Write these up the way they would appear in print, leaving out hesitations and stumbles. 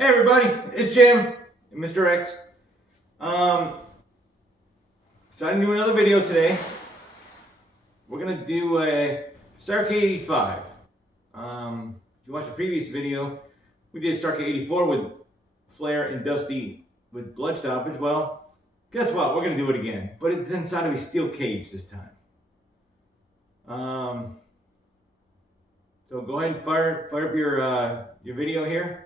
Hey everybody, it's Jim, Mr. X. Decided to do another video today. We're gonna do a Starrcade 85. If you watched the previous video, we did Starrcade 84 with Flair and Dusty with blood stoppage. Well, guess what? We're gonna do it again, but it's inside of a steel cage this time. So go ahead and fire up your video here.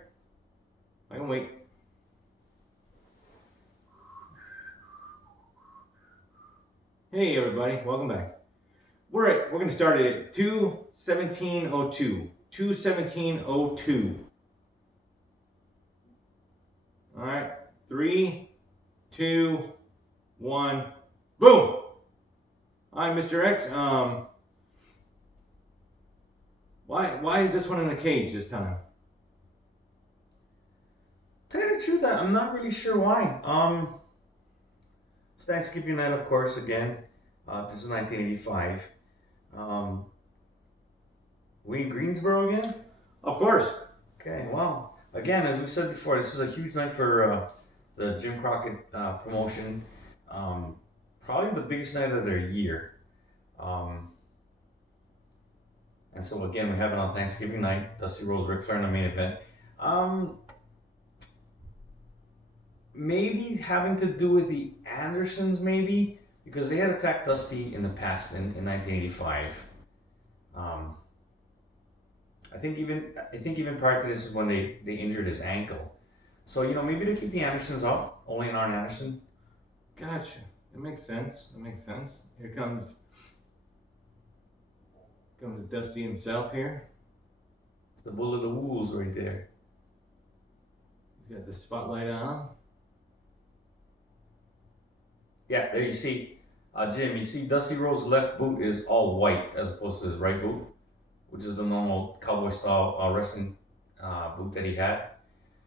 I can wait. Hey everybody, welcome back. We're going to start it at 2:17:02. 2:17:02. All right, 3, 2, 1, boom. Hi, Mr. X. Why is this one in a cage this time? Tell you the truth, I'm not really sure why. It's Thanksgiving night, of course, again. This is 1985. We in Greensboro again? Of course. Okay, well, again, as we said before, this is a huge night for the Jim Crockett promotion. Probably the biggest night of their year. And so again, we have it on Thanksgiving night. Dusty Rhodes, Ric Flair in the main event. Maybe having to do with the Andersons, maybe, because they had attacked Dusty in the past in 1985. I think even prior to this is when they injured his ankle. So maybe to keep the Andersons up, only an Arn Anderson. Gotcha. It makes sense. It makes sense. Here comes Dusty himself here. It's the Bull of the Wolves right there. He's got the spotlight on. Yeah, there you see, Jim, you see Dusty Rhodes' left boot is all white as opposed to his right boot, which is the normal cowboy style wrestling boot that he had.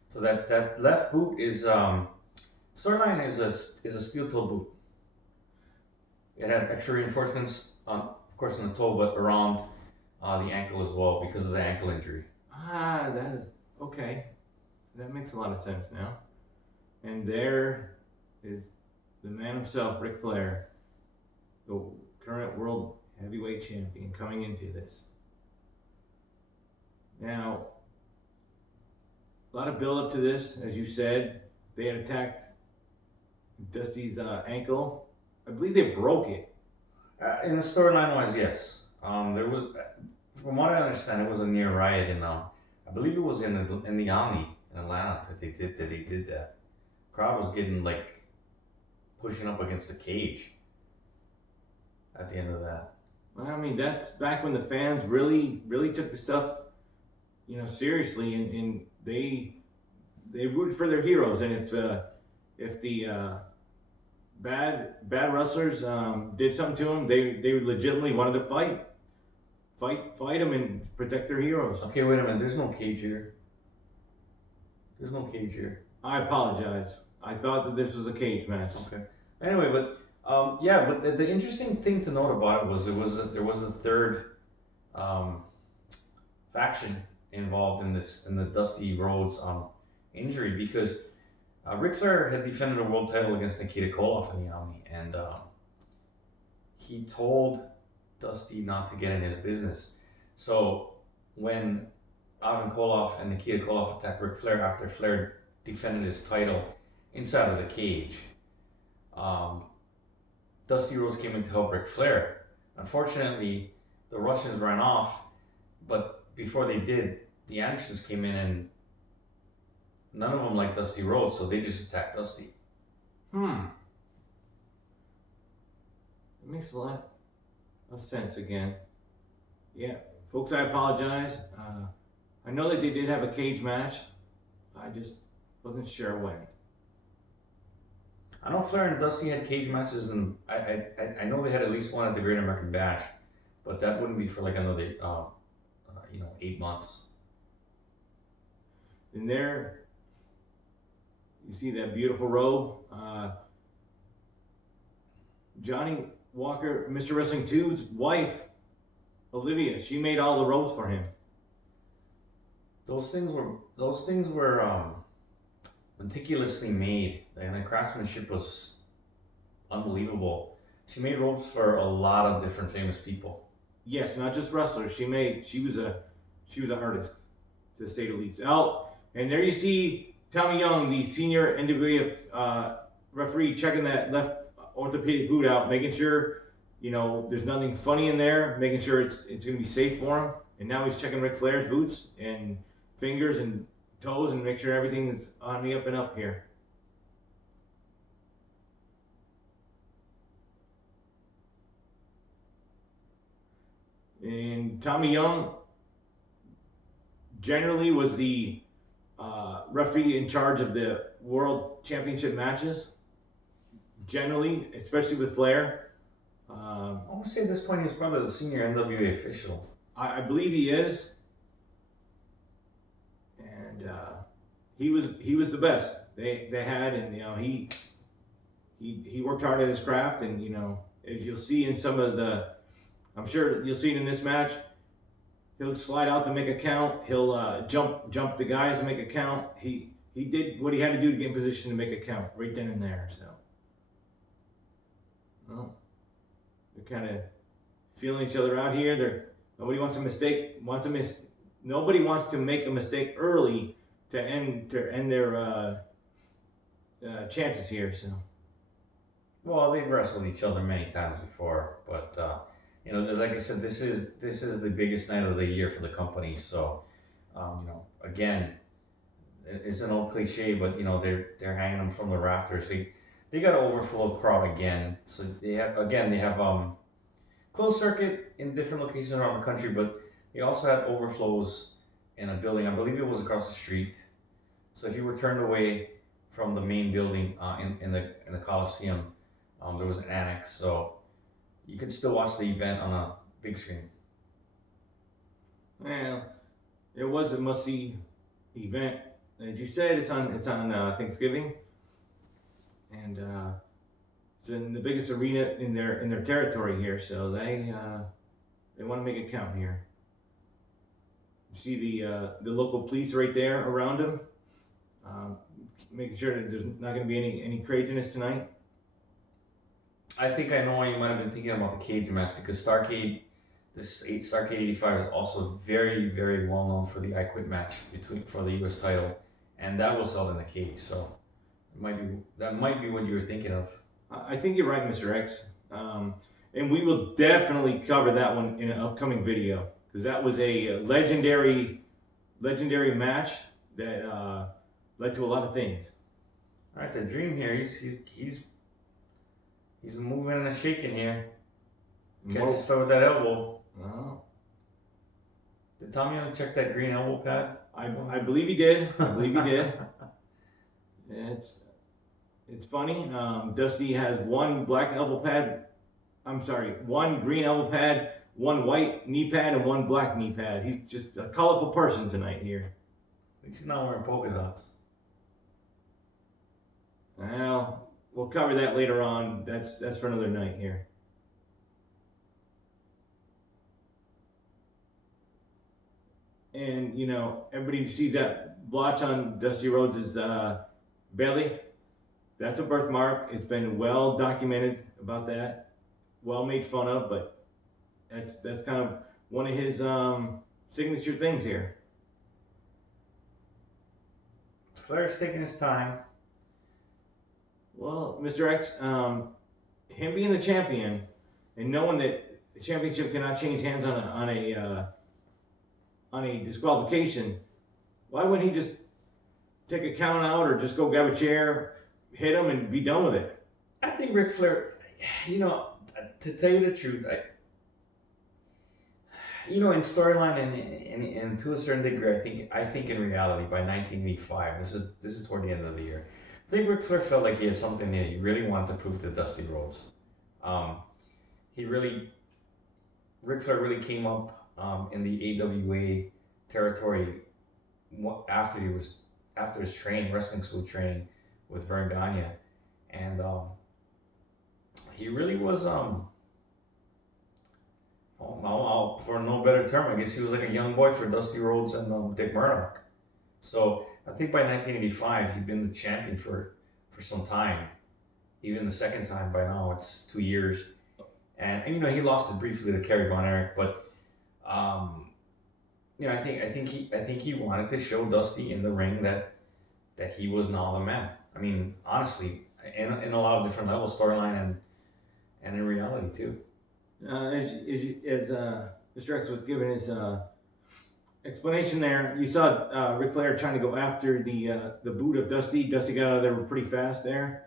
So that left boot is, storyline is a steel-toed boot. It had extra reinforcements, of course, on the toe, but around the ankle as well because of the ankle injury. Ah, that is, okay. That makes a lot of sense now. And there is the man himself, Ric Flair, the current world heavyweight champion, coming into this. Now, a lot of build up to this, as you said. They had attacked Dusty's ankle. I believe they broke it. In the storyline wise, yes. There was, from what I understand, it was a near riot in, I believe it was in the Omni in Atlanta that they did that. Crowd was getting like pushing up against the cage at the end of that. Well, I mean, that's back when the fans really took the stuff, seriously, and they rooted for their heroes. And if the bad wrestlers did something to them, they legitimately wanted to fight them and protect their heroes. Okay, wait a minute. There's no cage here. There's no cage here. I apologize. I thought that this was a cage match. Okay. Anyway, but yeah, but the interesting thing to note about it was there was a third faction involved in the Dusty Rhodes injury, because Ric Flair had defended a world title against Nikita Koloff in the Omni, and he told Dusty not to get in his business. So when Ivan Koloff and Nikita Koloff attacked Ric Flair after Flair defended his title inside of the cage, Dusty Rhodes came in to help Ric Flair. Unfortunately, the Russians ran off, but before they did, the Andersons came in and none of them liked Dusty Rhodes, so they just attacked Dusty. It makes a lot of sense again. Yeah, folks, I apologize. I know that they did have a cage match. I just wasn't sure when. I know Flair and Dusty had cage matches, and I know they had at least one at the Great American Bash, but that wouldn't be for like another 8 months. And there, you see that beautiful robe. Johnny Walker, Mr. Wrestling 2's wife, Olivia, she made all the robes for him. Those things were meticulously made, and the craftsmanship was unbelievable. She made ropes for a lot of different famous people. Yes, not just wrestlers. She was an artist, to say the least. Oh, and there you see Tommy Young, the senior NWA referee, checking that left orthopedic boot out, making sure there's nothing funny in there, making sure it's going to be safe for him. And now he's checking Ric Flair's boots and fingers and toes and make sure everything is on the up and up here. And Tommy Young generally was the referee in charge of the World Championship matches. Generally, especially with Flair. I want to say at this point he was probably the senior NWA official. I believe he is. And he was the best they had, and he worked hard at his craft, and as you'll see in some of the, I'm sure you'll see it in this match. He'll slide out to make a count. He'll jump the guys to make a count. He did what he had to do to get in position to make a count right then and there. So, well, they're kind of feeling each other out here. Nobody wants a mistake. Nobody wants to make a mistake early to end their chances here. So, well, they've wrestled each other many times before, but like I said, this is the biggest night of the year for the company. So, again, it's an old cliche, but they're hanging them from the rafters. They got an overflow crowd again. So they have closed circuit in different locations around the country, but they also had overflows in a building. I believe it was across the street. So if you were turned away from the main building in the Coliseum, there was an annex, so you could still watch the event on a big screen. Well, it was a must-see event. As you said, it's on Thanksgiving, and it's in the biggest arena in their territory here. So they want to make it count here. You see the local police right there around them, making sure that there's not going to be any craziness tonight. I think I know why you might have been thinking about the cage match, because Starrcade 85 is also very, very well known for the I Quit match for the U.S. title, and that was held in a cage. So that might be what you were thinking of. I think you're right, Mr. X, and we will definitely cover that one in an upcoming video, because that was a legendary match that led to a lot of things. All right, the Dream here, he's moving and shaking here. Catches Flair with that elbow. Oh. Did Tommy Young check that green elbow pad? I believe he did. Yeah, it's funny. Dusty has one black elbow pad. One green elbow pad, one white knee pad, and one black knee pad. He's just a colorful person tonight here. He's not wearing polka dots. Well, we'll cover that later on. That's for another night here. And everybody sees that blotch on Dusty Rhodes' belly. That's a birthmark. It's been well documented about that, well made fun of, but that's kind of one of his signature things here. Flair's taking his time. Well, Mr. X, him being the champion and knowing that the championship cannot change hands on a disqualification, why wouldn't he just take a count out or just go grab a chair, hit him, and be done with it? I think Ric Flair, to tell you the truth, in storyline and to a certain degree, I think in reality, by 1985, this is toward the end of the year, I think Ric Flair felt like he had something that he really wanted to prove to Dusty Rhodes. Ric Flair really came up in the AWA territory after his wrestling school training with Vern Gagne, and he really was for no better term, I guess he was like a young boy for Dusty Rhodes and Dick Murdoch. So I think by 1985 he'd been the champion for some time. Even the second time by now it's 2 years, and you know he lost it briefly to Kerry Von Erich, but you know I think he wanted to show Dusty in the ring that he was now the man. I mean, honestly, in a lot of different levels, storyline and in reality too. As Mr. X was giving his explanation there, you saw Ric Flair trying to go after the boot of Dusty. Dusty got out of there pretty fast there.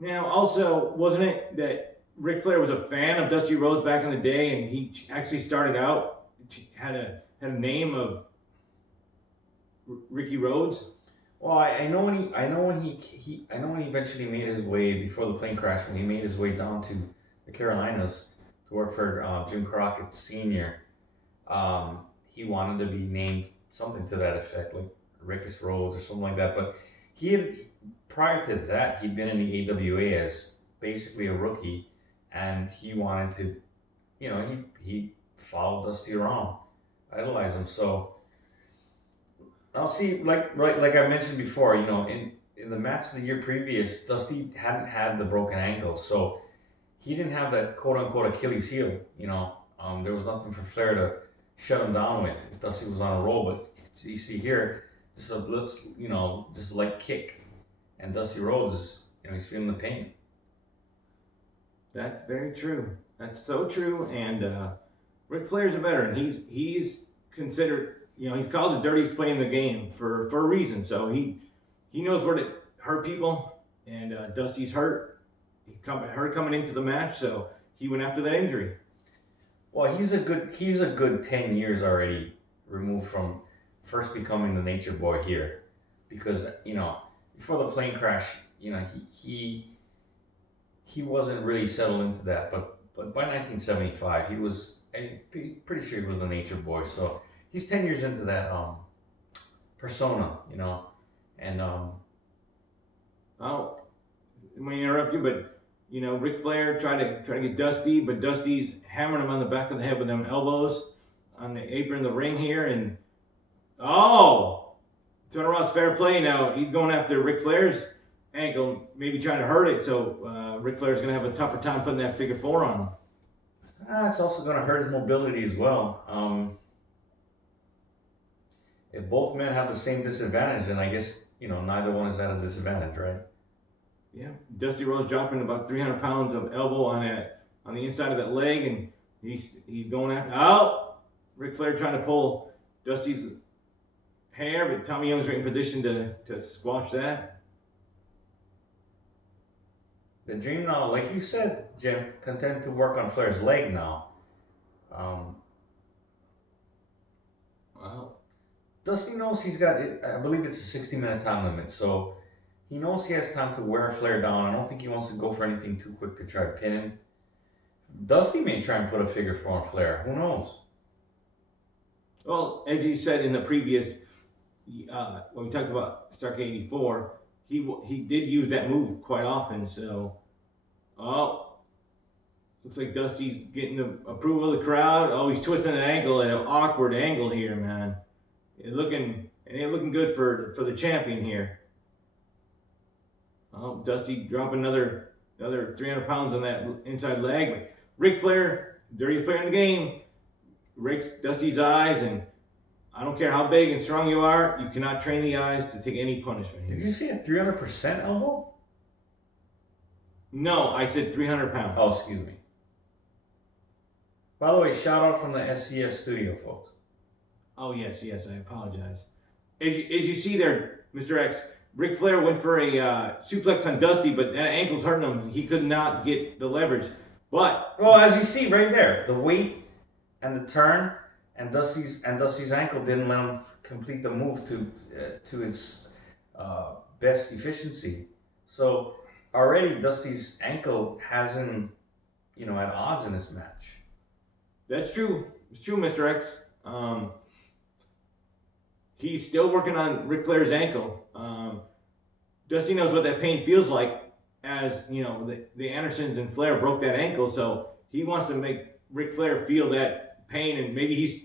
Now, also, wasn't it that Ric Flair was a fan of Dusty Rhodes back in the day, and he actually started out had a name of Ricky Rhodes? Well, I know when he eventually made his way before the plane crash, when he made his way down to the Carolinas to work for Jim Crockett Sr. He wanted to be named something to that effect, like Rickus Rhodes or something like that. But he had, prior to that, he'd been in the AWA as basically a rookie, and he wanted to, you know, he followed Dusty around, idolized him. So now see, like I mentioned before, you know, in the match the year previous, Dusty hadn't had the broken ankle, so he didn't have that quote unquote Achilles heel. You know, there was nothing for Flair to shut him down with if Dusty was on a roll. But you see here, just a light kick, and Dusty Rhodes is, you know, he's feeling the pain. That's very true. That's so true. And Ric Flair's a veteran. He's considered, you know, he's called the dirtiest play in the game for a reason. So he knows where to hurt people, and Dusty's hurt. Hurt coming into the match, so he went after that injury. Well, he's a good 10 years already removed from first becoming the Nature Boy here, because you know before the plane crash, you know he wasn't really settled into that, but by 1975 he was pretty sure he was the Nature Boy. So he's 10 years into that persona, you know, and oh, I'm gonna interrupt you, but you know Ric Flair tried to get Dusty, but Dusty's hammering him on the back of the head with them elbows on the apron of the ring here, and turn around's fair play. Now he's going after Ric Flair's ankle, maybe trying to hurt it. So Ric Flair's gonna have a tougher time putting that figure four on him. It's also going to hurt his mobility as well. If both men have the same disadvantage, then I guess, you know, neither one is at a disadvantage, right? Yeah, Dusty Rhodes dropping about 300 pounds of elbow on the inside of that leg, and he's going after. Ric Flair trying to pull Dusty's hair, but Tommy Young's right in position to squash that. The Dream now, like you said, Jim, content to work on Flair's leg now. Wow. Dusty knows he's got, I believe it's a 60-minute time limit, so he knows he has time to wear Flair down. I don't think he wants to go for anything too quick to try to pin him. Dusty may try and put a figure four on Flair. Who knows? Well, as you said in the previous, when we talked about Starrcade 84, he did use that move quite often. So, looks like Dusty's getting the approval of the crowd. Oh, he's twisting an ankle at an awkward angle here, man. It ain't looking good for the champion here. Oh, Dusty dropping another 300 pounds on that inside leg. But Ric Flair, dirtiest player in the game, rakes Dusty's eyes, and I don't care how big and strong you are, you cannot train the eyes to take any punishment. Did you say a 300% elbow? No, I said 300 pounds. Oh, excuse me. By the way, shout out from the SCF studio, folks. Oh, yes, I apologize. As you see there, Mr. X, Ric Flair went for a suplex on Dusty, but that ankle's hurting him. He could not get the leverage. But, well, as you see right there, the weight and the turn and Dusty's ankle didn't let him complete the move to its best efficiency. So already Dusty's ankle has him, you know, at odds in this match. That's true. It's true, Mr. X. He's still working on Ric Flair's ankle. Dusty knows what that pain feels like, as you know, the Andersons and Flair broke that ankle, so he wants to make Ric Flair feel that pain, and maybe he's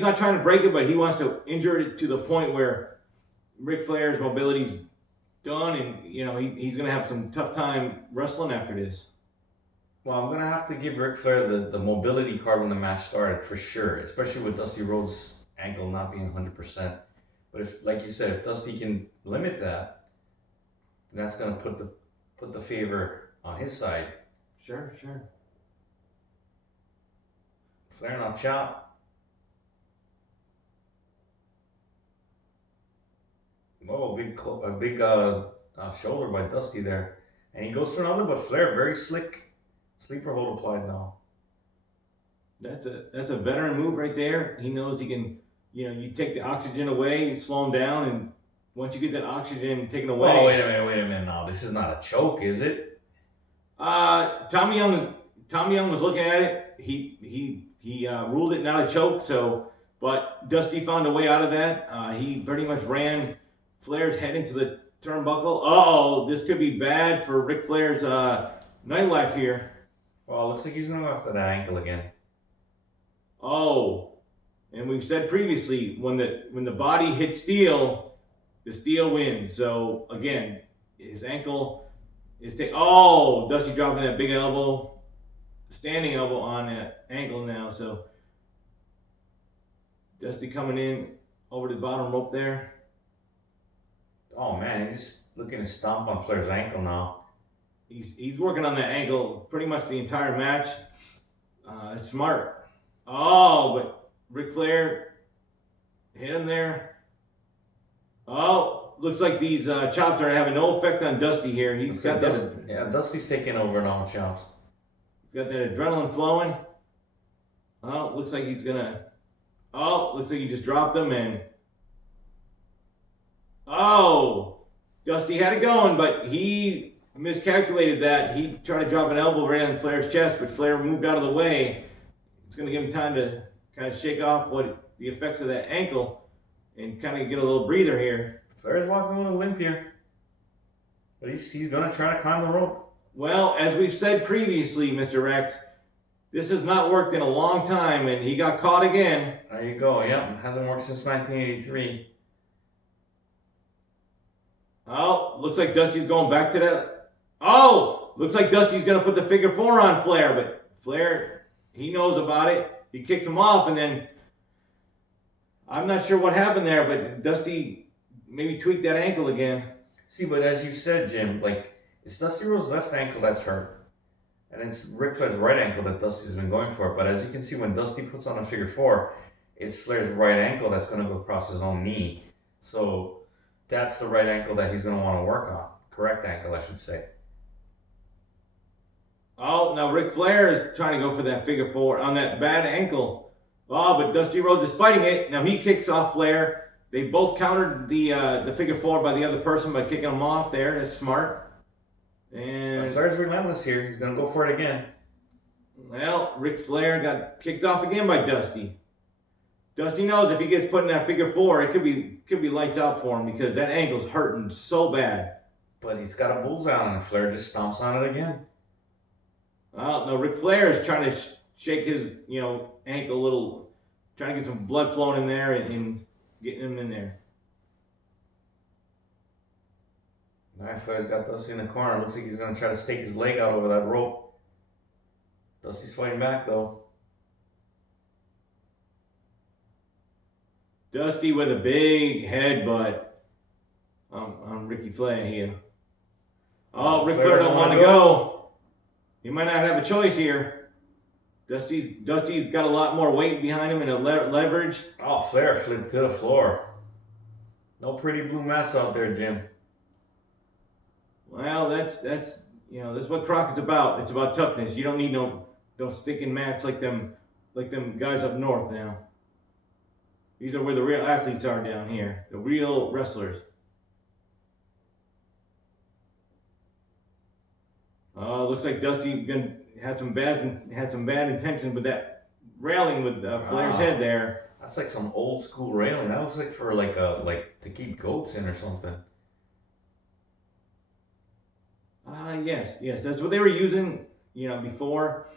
not trying to break it, but he wants to injure it to the point where Ric Flair's mobility's done, and he's gonna have some tough time wrestling after this. Well, I'm gonna have to give Ric Flair the mobility card when the match started for sure, especially with Dusty Rhodes' ankle not being 100%. But if, like you said, if Dusty can limit that, then that's gonna put the favor on his side. Sure, sure. Flair now chop. Oh, a big shoulder by Dusty there, and he goes for another. But Flair very slick, sleeper hold applied now. That's a veteran move right there. He knows he can. You take the oxygen away, slow him down, and once you get that oxygen taken away. Oh, wait a minute. Now this is not a choke, is it? Tommy Young was looking at it. He ruled it not a choke. So, but Dusty found a way out of that. He pretty much ran Flair's head into the turnbuckle. Oh, this could be bad for Ric Flair's nightlife here. Well, looks like he's going to go after that ankle again. Oh, and we've said previously when the body hits steel, the steel wins. So again, his ankle is Dusty dropping that big elbow, standing elbow on that ankle now. So Dusty coming in over the bottom rope there. Oh man, he's looking to stomp on Flair's ankle now. He's working on that ankle pretty much the entire match. It's smart. Oh, but Ric Flair hit him there. Oh, looks like these chops are having no effect on Dusty here. He's got that. Yeah, Dusty's taking over now with chops. He's got that adrenaline flowing. Oh, looks like he's gonna. Oh, looks like he just dropped him and. Oh, Dusty had it going, but he miscalculated that. He tried to drop an elbow right on Flair's chest, but Flair moved out of the way. It's going to give him time to kind of shake off the effects of that ankle and kind of get a little breather here. Flair's walking with a limp here, but he's going to try to climb the rope. Well, as we've said previously, Mr. Rex, this has not worked in a long time, and he got caught again. There you go. Yep, hasn't worked since 1983. Oh, looks like Dusty's going back to that. Oh, looks like Dusty's going to put the figure four on Flair, but Flair, he knows about it. He kicks him off, and then I'm not sure what happened there, but Dusty maybe tweaked that ankle again. See, but as you said, Jim, like, it's Dusty Rhodes' left ankle that's hurt. And it's Ric Flair's right ankle that Dusty's been going for. But as you can see, when Dusty puts on a figure four, it's Flair's right ankle that's going to go across his own knee. So that's the right ankle that he's going to want to work on. Correct ankle, I should say. Oh, now Ric Flair is trying to go for that figure four on that bad ankle. Oh, but Dusty Rhodes is fighting it. Now he kicks off Flair. They both countered the figure four by the other person by kicking him off there. That's smart. And Flair's relentless here. He's going to go for it again. Well, Ric Flair got kicked off again by Dusty. Dusty knows if he gets put in that figure four, it could be lights out for him because that ankle's hurting so bad. But he's got a bullseye on it. Flair just stomps on it again. Well, no, Ric Flair is trying to shake his ankle a little, trying to get some blood flowing in there and getting him in there. All right, Flair's got Dusty in the corner. Looks like he's going to try to stake his leg out over that rope. Dusty's fighting back, though. Dusty with a big headbutt on Ricky Flair here. Oh, Ric Flair don't want to go. He might not have a choice here. Dusty's got a lot more weight behind him and a leverage. Oh, Flair flipped to the floor. No pretty blue mats out there, Jim. Well, that's what Crockett's about. It's about toughness. You don't need no stinking mats like them guys up north now. These are where the real athletes are down here. The real wrestlers. Looks like Dusty had some bad intentions with that railing with Flair's head there. That's like some old school railing. That looks like for like to keep goats in or something. Yes, that's what they were using, before.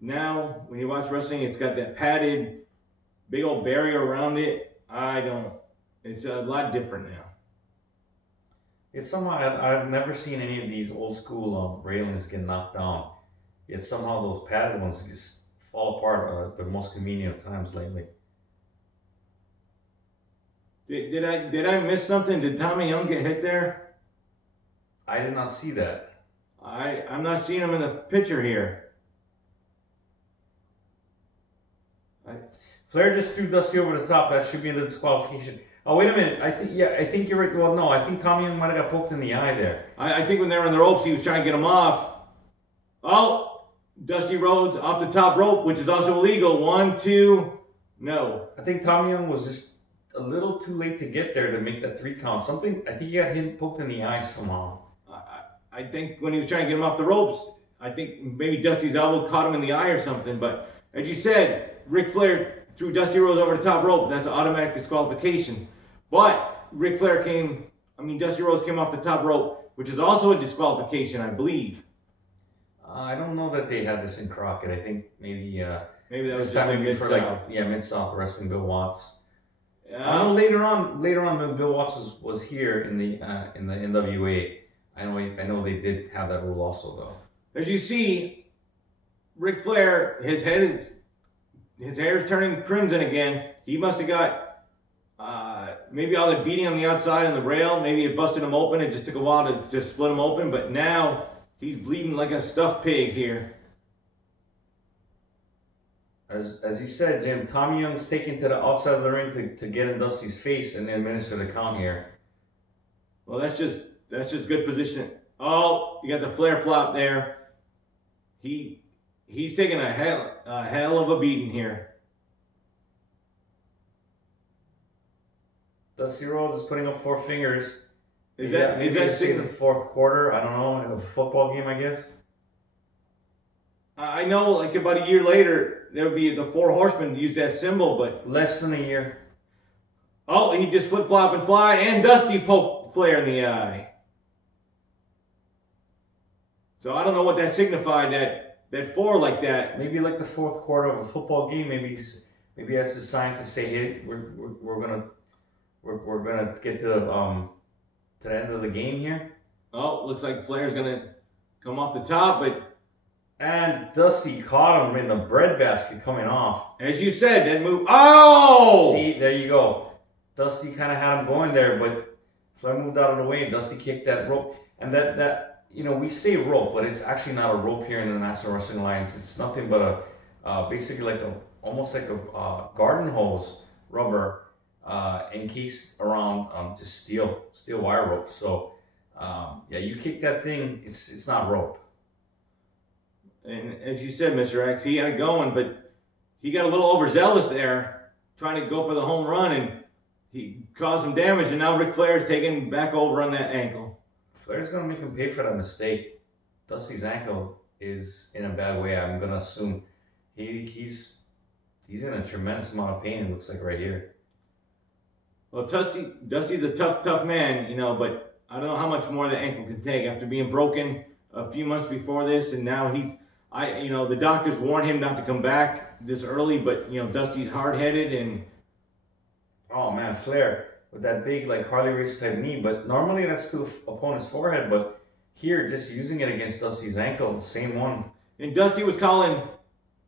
Now, when you watch wrestling, it's got that padded, big old barrier around it. It's a lot different now. It's somehow I've never seen any of these old school railings get knocked down. Yet somehow those padded ones just fall apart at the most convenient of times lately. Did I miss something? Did Tommy Young get hit there? I did not see that. I'm not seeing him in the picture here. Flair just threw Dusty over the top. That should be a disqualification. Oh wait a minute. I think you're right. Well, no, I think Tommy Young might have got poked in the eye there. I think when they were on the ropes, he was trying to get him off. Oh, Dusty Rhodes off the top rope, which is also illegal. 1, 2, no. I think Tommy Young was just a little too late to get there to make that 3 count. Something. I think he got hit poked in the eye somehow. I think when he was trying to get him off the ropes, I think maybe Dusty's elbow caught him in the eye or something. But as you said, Ric Flair threw Dusty Rhodes over the top rope. That's an automatic disqualification. But Dusty Rhodes came off the top rope, which is also a disqualification, I believe. I don't know that they had this in Crockett. I think maybe that was this just time maybe for Mid-South. Mid-South wrestling. Bill Watts. I know later on when Bill Watts was here in the NWA. I know they did have that rule also though. As you see, Ric Flair, his hair is turning crimson again. He must have got maybe all the beating on the outside on the rail. Maybe it busted him open. It just took a while to just split him open. But now he's bleeding like a stuffed pig here. As you said, Jim, Tommy Young's taken to the outside of the ring to get in Dusty's face and then administer the count here. Well, that's just good positioning. Oh, you got the Flair flop there. He's taking a hell of a beating here. Dusty Rhodes is putting up 4 fingers. Is that the 4th quarter? I don't know. In a football game, I guess. I know, like about a year later, there would be the 4 horsemen use that symbol, but less than a year. Oh, he just flip flop and fly, and Dusty poked Flair in the eye. So I don't know what that signified. That 4 like that. Maybe like the 4th quarter of a football game. Maybe that's a sign to say, hey, we're gonna get to the end of the game here. Oh, looks like Flair's gonna come off the top, and Dusty caught him in the breadbasket coming off. As you said, that move. Oh! See, there you go. Dusty kind of had him going there, but Flair moved out of the way, and Dusty kicked that rope. And that we say rope, but it's actually not a rope here in the National Wrestling Alliance. It's nothing but basically almost like a garden hose rubber encased around just steel wire rope. So you kick that thing, it's not rope. And as you said, Mr. X, he had it going, but he got a little overzealous there, trying to go for the home run, and he caused some damage, and now Ric Flair's taking back over on that ankle. Flair's going to make him pay for that mistake. Dusty's ankle is in a bad way, I'm going to assume. He's in a tremendous amount of pain, it looks like right here. Well, Dusty's a tough man, but I don't know how much more the ankle can take after being broken a few months before this, and now the doctors warned him not to come back this early, but Dusty's hard-headed and. Oh man, Flair with that big like Harley Race type knee, but normally that's to the opponent's forehead, but here just using it against Dusty's ankle, same one. And Dusty was calling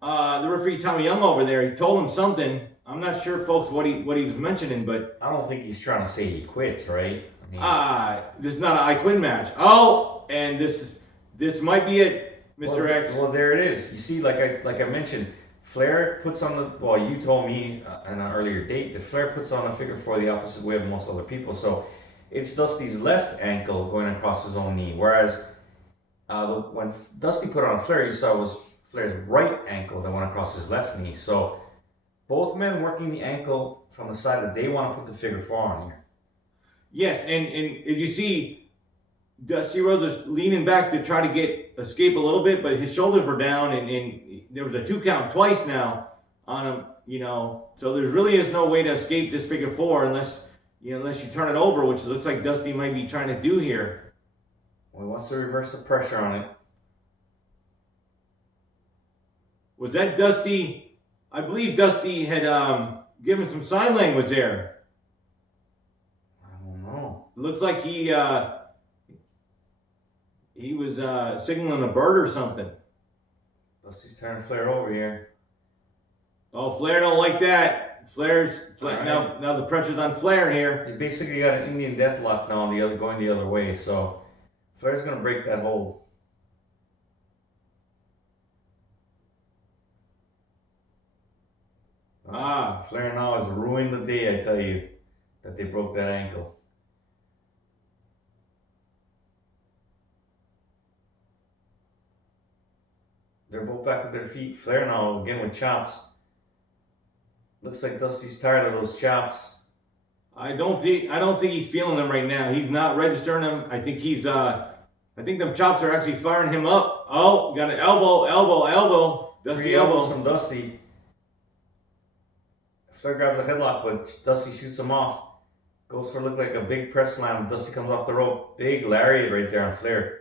the referee Tommy Young over there. He told him something. I'm not sure, folks, what he was mentioning, but I don't think he's trying to say he quits, right? This is not an I quit match. Oh, and this might be it, Mr. X. Well, there it is. You see, like I mentioned, Flair puts on you told me on an earlier date that Flair puts on a figure 4 the opposite way of most other people. So it's Dusty's left ankle going across his own knee. Whereas when Dusty put on Flair, you saw it was Flair's right ankle that went across his left knee. So both men working the ankle from the side that they want to put the figure 4 on here. Yes, and as you see, Dusty Rhodes is leaning back to try to escape a little bit, but his shoulders were down, and there was a 2 count twice now on him, So there really is no way to escape this figure 4 unless you turn it over, which looks like Dusty might be trying to do here. Well, he wants to reverse the pressure on it. Was that Dusty? I believe Dusty had given some sign language there. I don't know. Looks like he He was signaling a bird or something. Dusty's turning Flair over here. Oh, Flair don't like that. Right. Now the pressure's on Flair here. He basically got an Indian deathlock now, going the other way. So Flair's gonna break that hold. Flair now has ruined the day, I tell you, that they broke that ankle. They're both back with their feet. Flair now again with chops. Looks like Dusty's tired of those chops. I don't think he's feeling them right now. He's not registering them. I think them chops are actually firing him up. Oh, got an elbow. Dusty Three elbow elbows from Dusty. Flair grabs a headlock, but Dusty shoots him off. Goes for look like a big press slam. Dusty comes off the rope. Big lariat right there on Flair.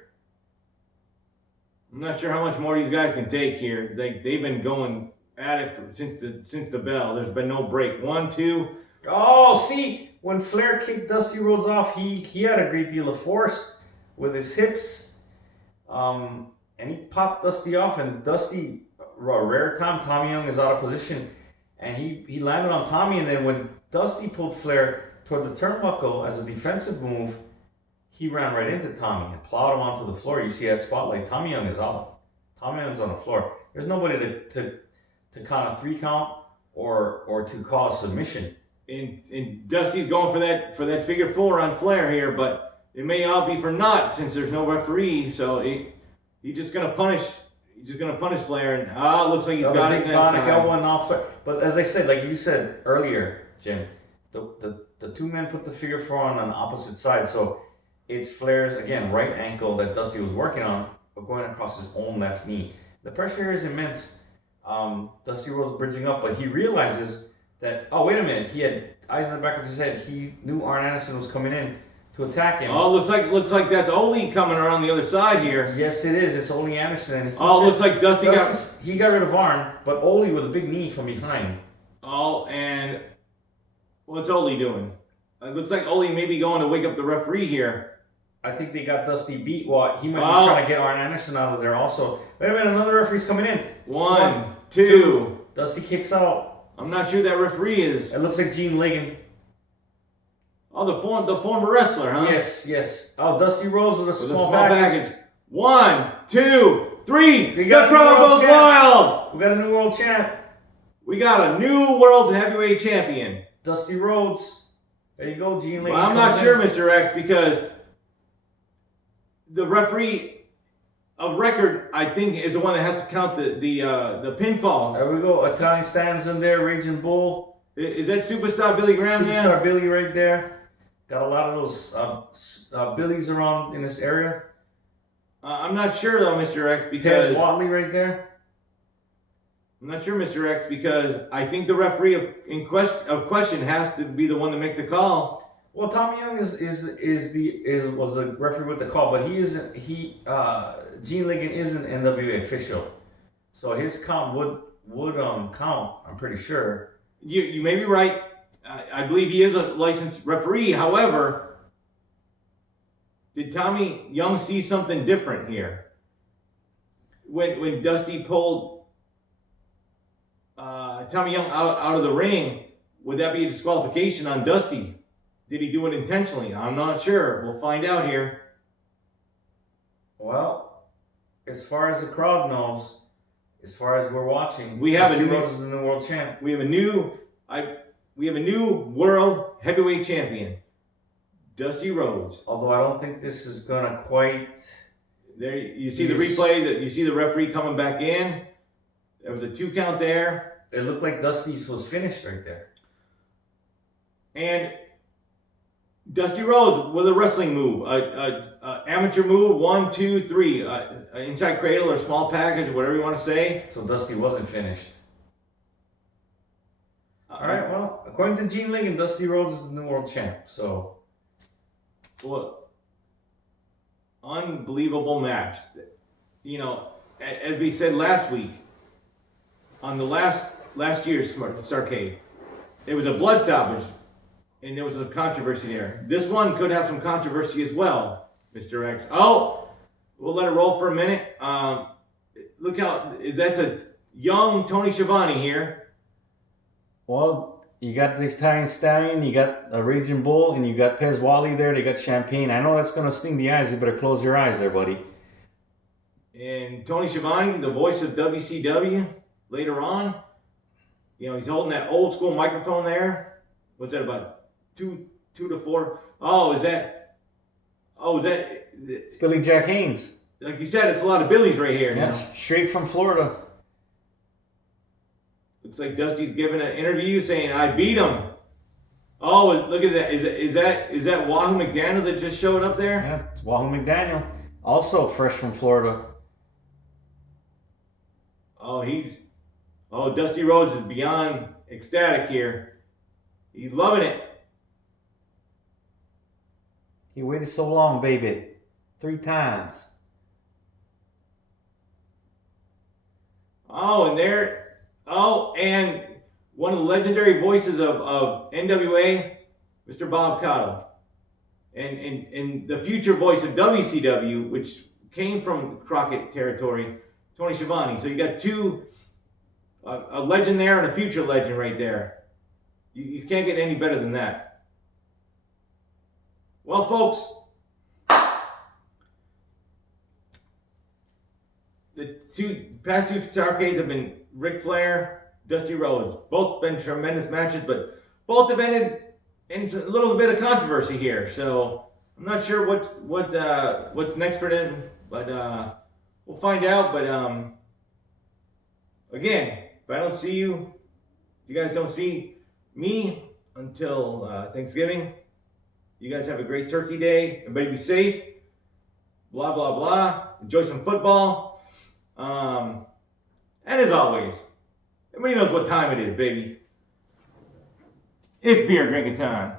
I'm not sure how much more these guys can take here. They've been going at it since the bell. There's been no break. 1, 2. Oh, see, when Flair kicked Dusty Rhodes off, he had a great deal of force with his hips. And he popped Dusty off, and Dusty, a rare time, Tommy Young is out of position. And he landed on Tommy, and then when Dusty pulled Flair toward the turnbuckle as a defensive move, he ran right into Tommy and plowed him onto the floor. You see that spotlight. Tommy Young is out. Tommy Young's on the floor. There's nobody to count a 3 count or to call a submission. And Dusty's going for that figure 4 on Flair here, but it may all be for naught since there's no referee. So he's just gonna punish. He's just gonna punish Flair, and it looks like he's got it. But as I said, like you said earlier, Jim, the 2 men put the figure 4 on opposite sides. So it's Flair's again right ankle that Dusty was working on, but going across his own left knee. The pressure here is immense. Dusty Rhodes bridging up, but he realizes that, oh, wait a minute, he had eyes in the back of his head. He knew Arn Anderson was coming in to attack him. Oh, looks like that's Ole coming around the other side here. Yes, it is. It's Ole Anderson. Looks like Dusty got rid of Arn, but Ole with a big knee from behind. Oh, and what's Ole doing? It looks like Ole may be going to wake up the referee here. I think they got Dusty beat. Well, he might be trying to get Arn Anderson out of there also. Wait a minute, another referee's coming in. 1, 2. Dusty kicks out. I'm not sure that referee is. It looks like Gene Ligon. Oh, the former wrestler, huh? Yes. Oh, Dusty Rhodes with a small package. 1, 2, 3. The crowd goes wild. We got a new world champ. We got a new world heavyweight champion. Dusty Rhodes. There you go, Gene Ligon. Well, I'm not sure, Mr. X, because the referee of record, I think, is the one that has to count the pinfall. There we go. Italian stands in there, Raging Bull. Is that Superstar Billy Graham? Superstar Billy right there. Got a lot of those Billies around in this area. I'm not sure though, Mr. X, because There's Watley right there. I'm not sure, Mr. X, because I think the referee of question has to be the one to make the call. Well, Tommy Young was the referee with the call, but he isn't. Gene Ligon is an NWA official, so his count would count. I'm pretty sure. You may be right. I believe he is a licensed referee. However, did Tommy Young see something different here? When Dusty pulled Tommy Young out of the ring, would that be a disqualification on Dusty? Did he do it intentionally? I'm not sure. We'll find out here. Well, as far as the crowd knows, as far as we're watching, we have Dusty Rhodes is the new world champ. We have a new world heavyweight champion, Dusty Rhodes. Although I don't think this is gonna quite. There, you see the replay. That you see the referee coming back in. There was a 2 count there. It looked like Dusty's was finished right there. And Dusty Rhodes with a wrestling move, amateur move, 1, 2, 3, inside cradle or small package, whatever you want to say. So Dusty wasn't finished. All right. Well, according to Gene Ligon, Dusty Rhodes is the new world champ. So, well, unbelievable match. You know, as we said last week, on the last year's Starrcade, it was a blood stoppage. And there was a controversy there. This one could have some controversy as well, Mr. X. Oh, we'll let it roll for a minute. Look how that's a young Tony Schiavone here. Well, you got the Italian Stallion, you got a Raging Bull, and you got Pez Wally there. They got Champagne. I know that's going to sting the eyes. You better close your eyes there, buddy. And Tony Schiavone, the voice of WCW, later on. You know, he's holding that old school microphone there. What's that, about 2 to 4? Is that It's Billy Jack Haynes. like you said, it's a lot of Billies right here. Yes, straight from Florida. Looks like Dusty's giving an interview saying, "I beat him." Oh, look at that. Is that Wahoo McDaniel that just showed up there? Yeah, it's Wahoo McDaniel. Also fresh from Florida. Dusty Rhodes is beyond ecstatic here. He's loving it. He waited so long, baby. 3 times. And one of the legendary voices of NWA, Mr. Bob Caudle. And the future voice of WCW, which came from Crockett territory, Tony Schiavone. So you got a legend there and a future legend right there. You can't get any better than that. Well, folks, the past two Starrcades have been Ric Flair, Dusty Rhodes. Both been tremendous matches, but both have ended in a little bit of controversy here. So I'm not sure what's next for them, but we'll find out. But again, if I don't see you, if you guys don't see me until Thanksgiving, you guys have a great Turkey Day. Everybody be safe. Blah, blah, blah. Enjoy some football. And as always, everybody knows what time it is, baby. It's beer drinking time.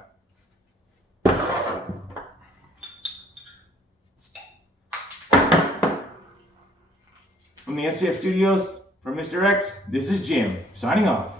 From the SCF Studios, from Mr. X, this is Jim, signing off.